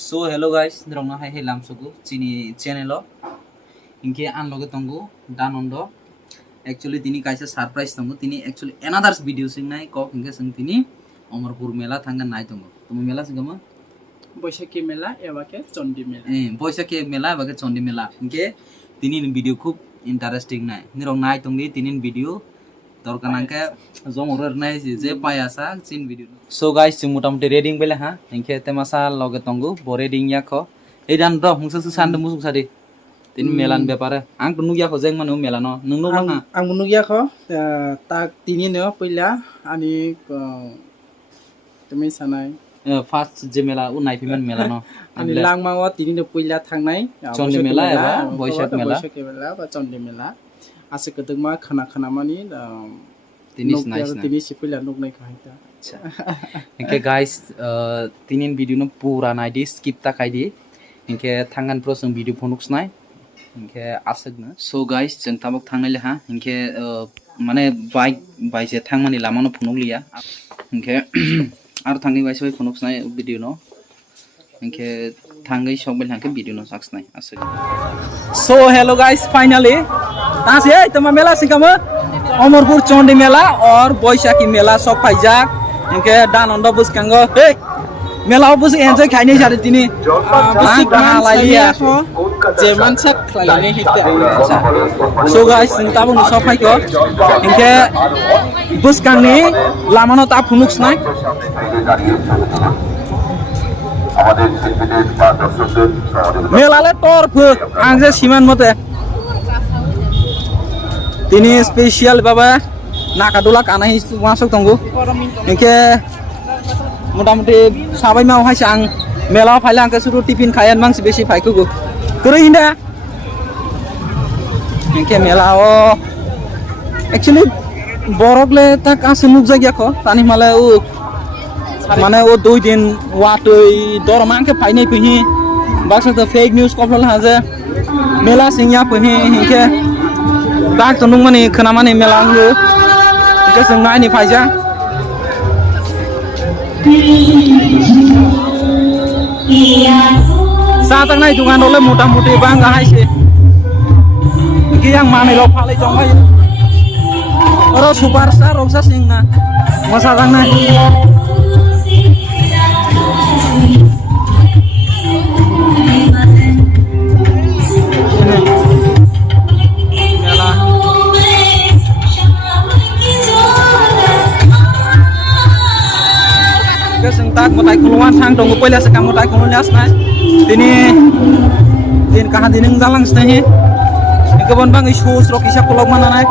So hello guys, nirongna hai helam suku chini channel inke anloge tongu danondo. Actually tini kaisa surprise tongu tini actually another video sing nai kok inke sing tini Amarpur mela thangan nai tongu. Tumi mela singama Boishaki mela ebake Chondi mela. Boishaki mela ebake Chondi mela. Inke tini video khub interesting nai. Nirong nai tongi tini video দরকার নাকে জমরর নাই যে পাই আসা চিন video so guys চিং মোটামুটি রেডিং বেলে হা ইনকে তেমাসা লগে তঙ্গু বরেডিং ইয়াখো এই দান র হুংসা সান্দ মুসুক সাদি তিন মেলান ব্যাপারে আং টুনু ইয়াখো জেং মানো মেলানো নংনো না আং মুনু ইয়াখো তাক তিনি নে পইলা আনি তুমি সানাই ফার্স্ট যে মেলা ও নাইফিমান মেলানো আনি লাংমাওয়া তিনি নে পইলা থাংনাই চন্ডি মেলা এবা বৈশাখ মেলা বা চন্ডি মেলা আছে কদংমা খানা খানা মানি tinis nice na tinis pila nok nai khaita acha inke guys tinin video no pura nai di skip ta kai di inke thangan pro sung video phonuk snai inke asag na so guys jeng tamok thangnai le ha inke mane bike je thangmani lama no phonuk liya inke ar thangi guys bai phonuk snai video no inke thangai sogbel hanke video no saksnai asag so hello guys finally तासे तमा मेला सिकामा अमरपुर चंडी मेला और बैशाखी मेला सब फाइजाक इनके दानन्द बुसकांग हे मेला बुस enjoy खाइने सारे तिनी बुस लाइलिया जे मानसा खाइने हिते so guys Tabo न सब फाइको इनके बुसकांगनि लामानो ता फुनुक्स नाय मेलाले टर्फ आंजे सिमान मते তিনি স্পেশাল বাবা নাকাদুলা কানাই ওয়াসক তঙ্গু একে মোটামুটি সবাই মাও হাইছে আং মেলা ফাইলা আংকে শুধু টিফিন খায়ান মাংস বেশি ফাইকুগু করে হিন্দা একে মেলাও অ্যাকচুয়ালি বরগলে তা কাছে মুখ জায়গা খ তানি মালে ও মানে ও 2 দিন ওয়াতই দরমাংকে ফাইনাই পহি বাসা তো ফেক নিউজ কফল হাজে মেলা সিংয়া পহি হিকে tak tunung mani kena mani melang lu ke sengai ni faja saat nai dungan oleh mudah-mudah bangga hai sih ki yang mani lo phale jong hai oro superstar rosa sing na masa tang nai tak motai keluar sang dong upaya sekam motai keluar asna ini din kahan dineng jalang senahi kebon bang isu serok isya pulau mana naik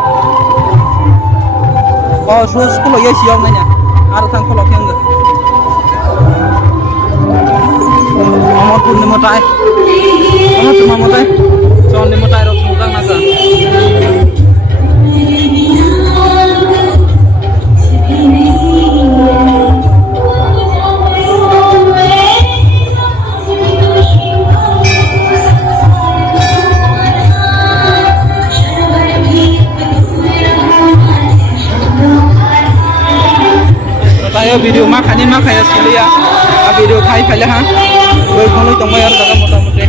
oh sus pulau ya siang nanya ada tang pulau yang enggak amor pun motai amor cuma motai cuman di motai rok semutang naga video makanya makanya sekali ya video khai khai ha goi khonoi tongmai ar daga motamote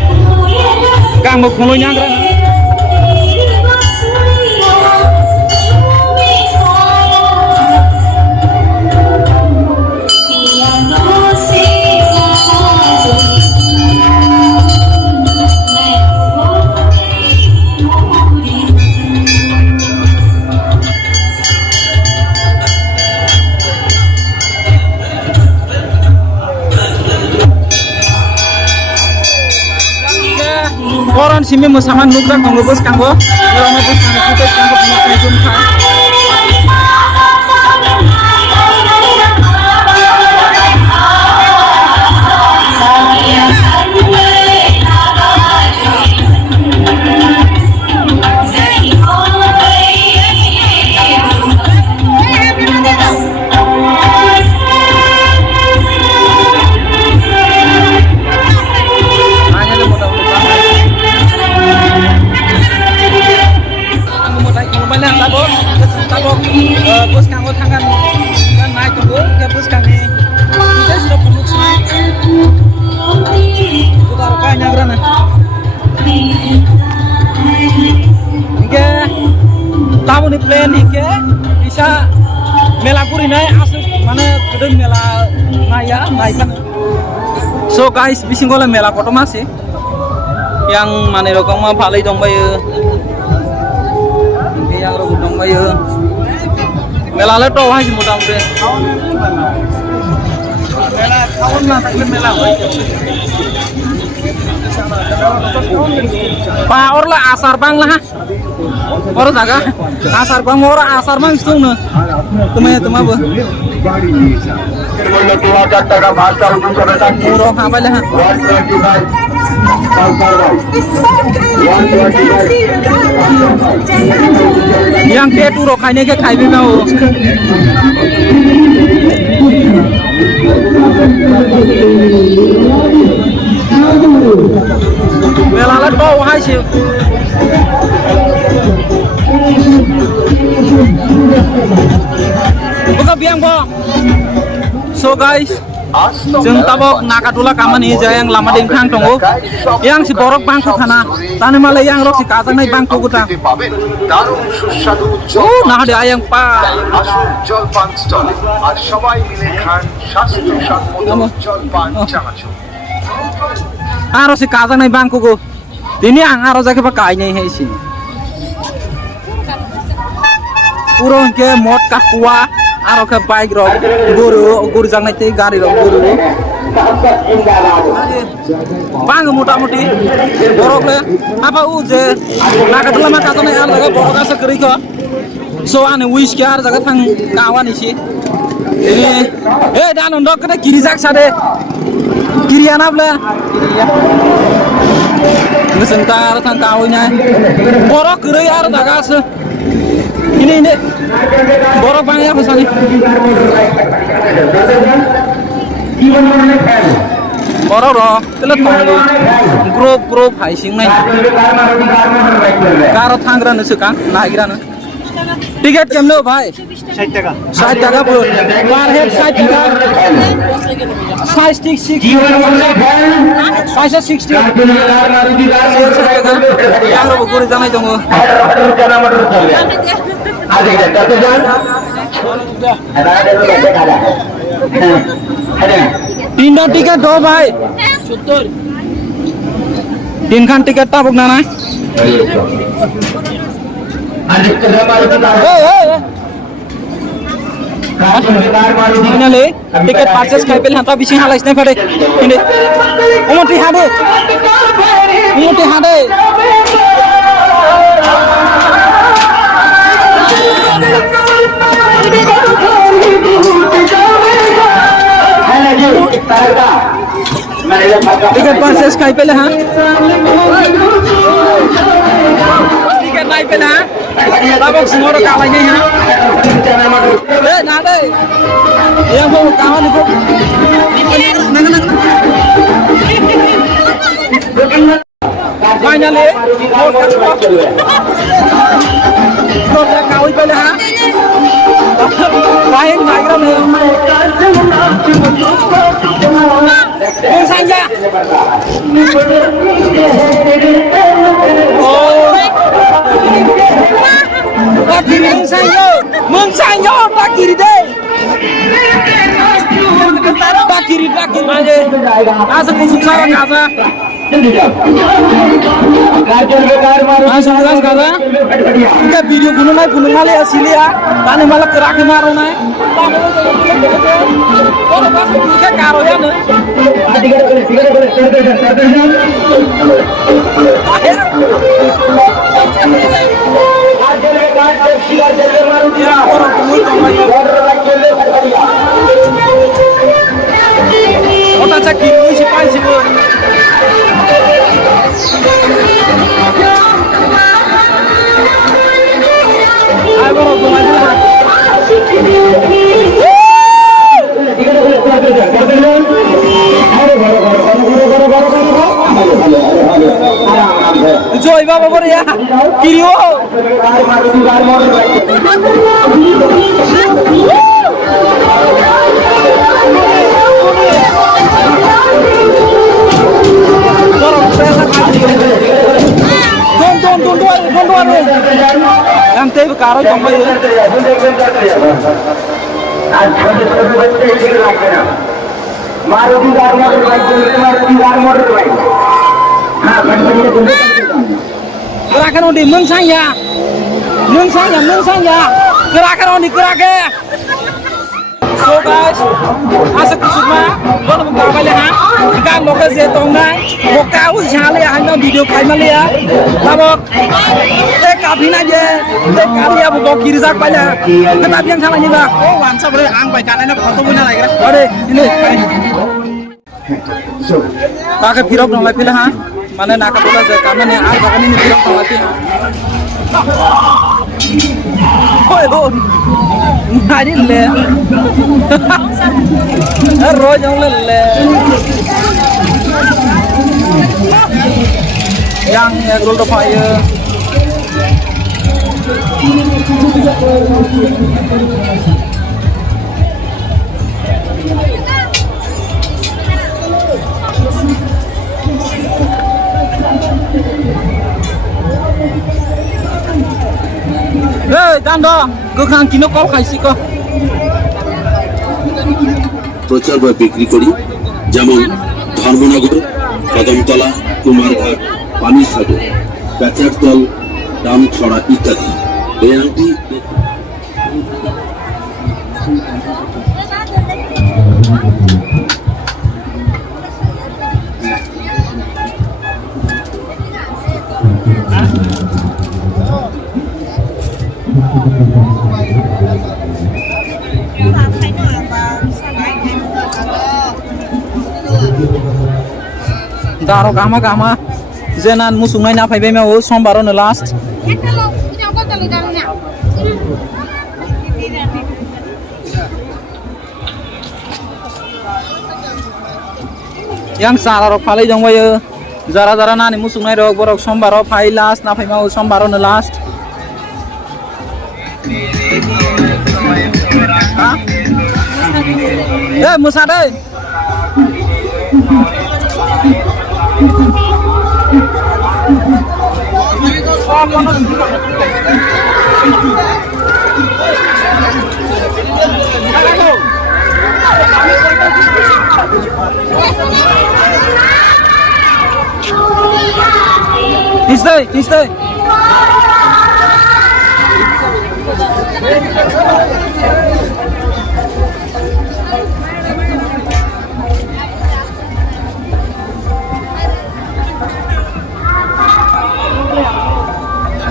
gang mo khonoi nyangra orang sini musaman nukrak tunggu bos kanggo orang bos kanggo kita kanggo pemakai jumpa burinai asli mana kedeng mela naya naikkan. So guys, bisingola mela koto masih yang mana rokong mah palai dong bayu, yang rokong dong bayu. Mela le to hai muda muda. Mela kawan mah tak mela. Pa orla asar bang lah. Orang jaga asar bang orang asar bang itu na. Teman bu. Orang apa lah? Yang ketu rok kainnya ke kain mau. Melalat bau hai sih. Buka biang bo. So guys, jeng tabok nakatula kamani jaya yang lama dengkang tunggu. Yang si borok bangku kana, tane malah yang rok si kacang naik bangku kita. Nah dia yang pa. জলপান স্টলে আর সবাই মিলে খান স্বাস্থ্যসম্মত জলপান চানাচুর Aro si kacang naik bangku ko. Ini ang aro jake pa kain naik sih. Urang ke mod kakua, aro ke bike rok, guru jang naik te gari rok guru. Bang muda mudi, borok le, apa uje? Naga dulu mah kacang naik aro jake borok asa keri ko. So ane wish ke aro jake thang kawan isi. Ini, dan untuk kita kiri jak sade. Kiri anak bela. Sebentar thang kawinnya. Borok kiri aro jake asa. Ini borok banyak kesana. Borok roh, telepon grup hai sing nai. Karo thangran nusukan, naikran. Tiket kemlo bhai? 60 টাকা 60 টাকা পুরো per head 60 টাকা size ঠিক 60 size 60 টাকা yang robo gure janai dong tinda tiket do bhai 70 tinkan tiket tabuk nana Ini le, tiket purchase kai pel hanta bising halais ne pade. Ini, umoti hade. Tiket purchase kai pel ha. Tiket naik pel ha. Tabok semua orang kalah ni ha. Nada. Yang bawa kawan itu. Banyak le. Kita kawin pada ha. Baik naik kan. Saja. Oh. Tak kiri mengsanyo tak kiri deh. Tak kiri aja. Asa kusuk sawan asa. Asa kaza. Kita video bunuh nale asli ya. Tane malah kerak maro nai. Kalau pas kita karo ya nih. Ya orang kumul kamai. Kota cakir isi pansi bu. Ayo orang kumai lah. Joy baba bore ya. Kiriyo. Yang teh karo jombai. আর ছোট ছোট বাচ্চা এদিকে লাগবে না মারুতি গাড়ি motor bike চলবে মারুতি গাড়ি motor bike হ্যাঁ গণপতিকে বলতে gerakan undi mung saya gerakan undi gerake so guys asa kusuma bon mo ka le ha ka lo ka je tong na mo ka u cha le ha no video khai ma le ya labo te ka phi na je te ka dia bo kiri sak pa la ka ta biang thang la ni ba o wan sa bre ang bai ka na photo bu na lai ra ore ini ta ka phirok dong lai phila ha mana nak bola je karena ni ar bagan ini phirok dong lai ha oi ho nari le ro jong le yang rul do fire Dan do, gokhang kino kau খাইছি ko প্রচার বা বিক্রি করি যেমন ধর্মনগর কদমতলা কুমারঘাট পানিসাগর প্যাচারতল রামছড়া ইত্যাদি এই আংটি daro gama jenan musungnai na phaibe me o sombaro no last yang sara rok phalai jong bayo jara nani musungnai rok borok sombaro phai last na phaima o sombaro no last ha musa dei Stay.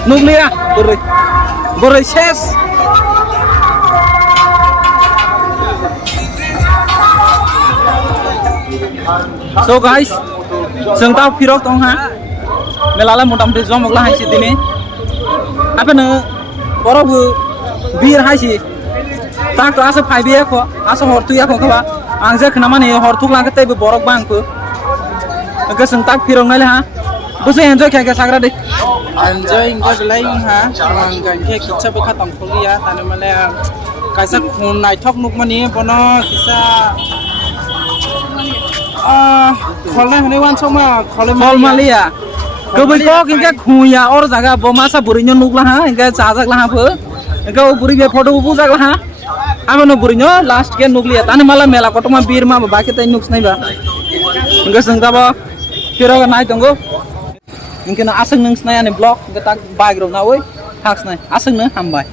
Nuklia, borai ses. So guys, जों दा फिरक दं हा मेलाला मोटामोटी जमगला हाइसि दिनै आपनो बरबो बिर हाइसि ताक तो आसे फाइबे को आसे हरतुया को खबा आं जे खना माने हरतुक लांग तैबो बरक बांगको के जों ताक फिरक नाले हा बसे एन्जॉय खाय साग्रा दे enjoy belai ha ang gan ke kitsa be khatang kholia tane male kaisa khun nai thok nuk mani bono kisa khole hne wan soma khole फल मालिया गोबै को किनके खुया और जगह बमासा बुरिनो नुकला हा इनके चाजाकला हा फो इनके बुरि बे फोटो बुजाकला हा आबनो बुरिनो लास्ट के नुकलिया ताने माला मेला कटमा बीर मा बाकी तै नुक्स नाइबा इनके संगाबा फिरग नाय दंगो इनके ना आसंग नंस नाय आने ब्लॉग गता बाग्राउन्ड ना ओइ हाक्स नाय आसंग न हामबाय